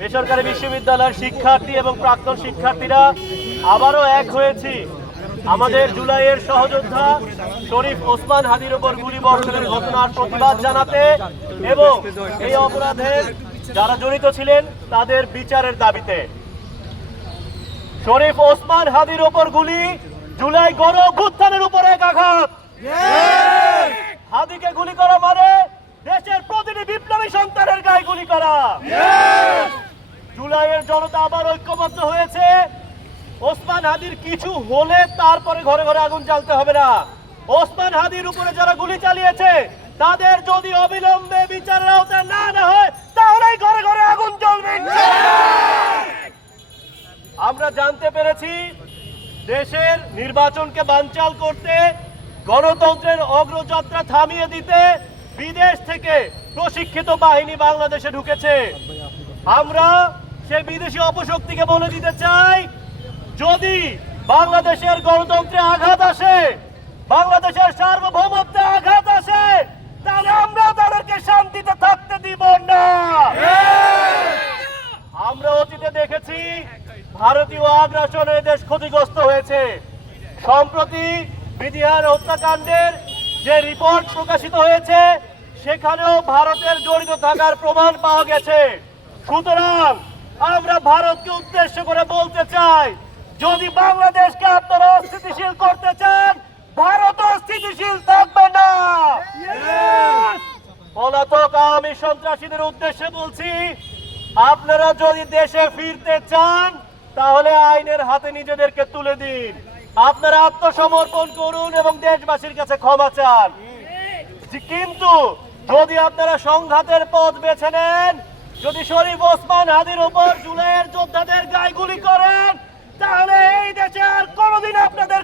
বেসরকারি বিশ্ববিদ্যালয়ের শিক্ষার্থী এবং প্রাক্তন শিক্ষার্থীরা আবারও এক হয়েছি আমাদের জুলাইয়ের সহযোদ্ধা শরীফ ওসমান হাদির উপর গুলিবর্ষণের ঘটনার প্রতিবাদ জানাতে এবং এই অপরাধে যারা জড়িত ছিলেন তাদের বিচারের দাবিতে। শরীফ ওসমান হাদির উপর গুলি জুলাই গণ অভ্যুত্থানের উপর এক আঘাত। হাদিকে গুলি করা মানে দেশের প্রতিটি বিপ্লবী সন্তানের গায়ে গুলি করা। জুলাইয়ের জনতা আবার ঐক্যবদ্ধ হয়েছে। ওসমান হাদির কিছু হলে তারপরে ঘরে ঘরে আগুন জ্বালতে হবে না। ওসমান হাদির উপরে যারা গুলি চালিয়েছে তাদের যদি অবিলম্বে বিচারের আওতায় না হয় তাহলেই ঘরে ঘরে আগুন জ্বলবে। আমরা জানতে পেরেছি দেশের নির্বাচনকে বানচাল করতে, গণতন্ত্রের অগ্রযাত্রা থামিয়ে দিতে বিদেশ থেকে প্রশিক্ষিত বাহিনী বাংলাদেশে ঢুকেছে। আমরা সেই বিদেশি অপশক্তিকে বলে দিতে চাই, যদি বাংলাদেশের গণতন্ত্রে আঘাত আসে, বাংলাদেশের সার্বভৌমত্বে আঘাত আসে, তাহলে আমরা তাদেরকে শান্তিতে থাকতে দিব না। আমরা অতীতে দেখেছি ভারতীয় আগ্রাসনে দেশ ক্ষতিগ্রস্ত হয়েছে। সম্প্রতি বিডিআর হত্যাকাণ্ডের যে রিপোর্ট প্রকাশিত হয়েছে সেখানেও ভারতের জড়িত থাকার প্রমাণ পাওয়া গেছে। সুতরাং আমরা ভারতকে উদ্দেশ্য করে বলতে চাই, যদি বাংলাদেশকে আপনারা অস্থিতিশীল করতে চান, ভারত স্থিতিশীল থাকবে না। পলাতক আওয়ামী সন্ত্রাসীদের উদ্দেশ্যে বলছি, আপনারা যদি দেশে ফিরতে চান তাহলে আইনের হাতে নিজেদেরকে তুলে দিন। আপনারা আত্মসমর্পণ করুন এবং দেশবাসীর কাছে ক্ষমা চান। কিন্তু যদি আপনারা সংঘাতের পথ বেছে নেন, যদি শরীফ ওসমান হাদির উপর জুলাইয়ের যোদ্ধাদের গায়ে গুলি করেন, তাহলে এই দেশে আর কোনোদিন আপনাদের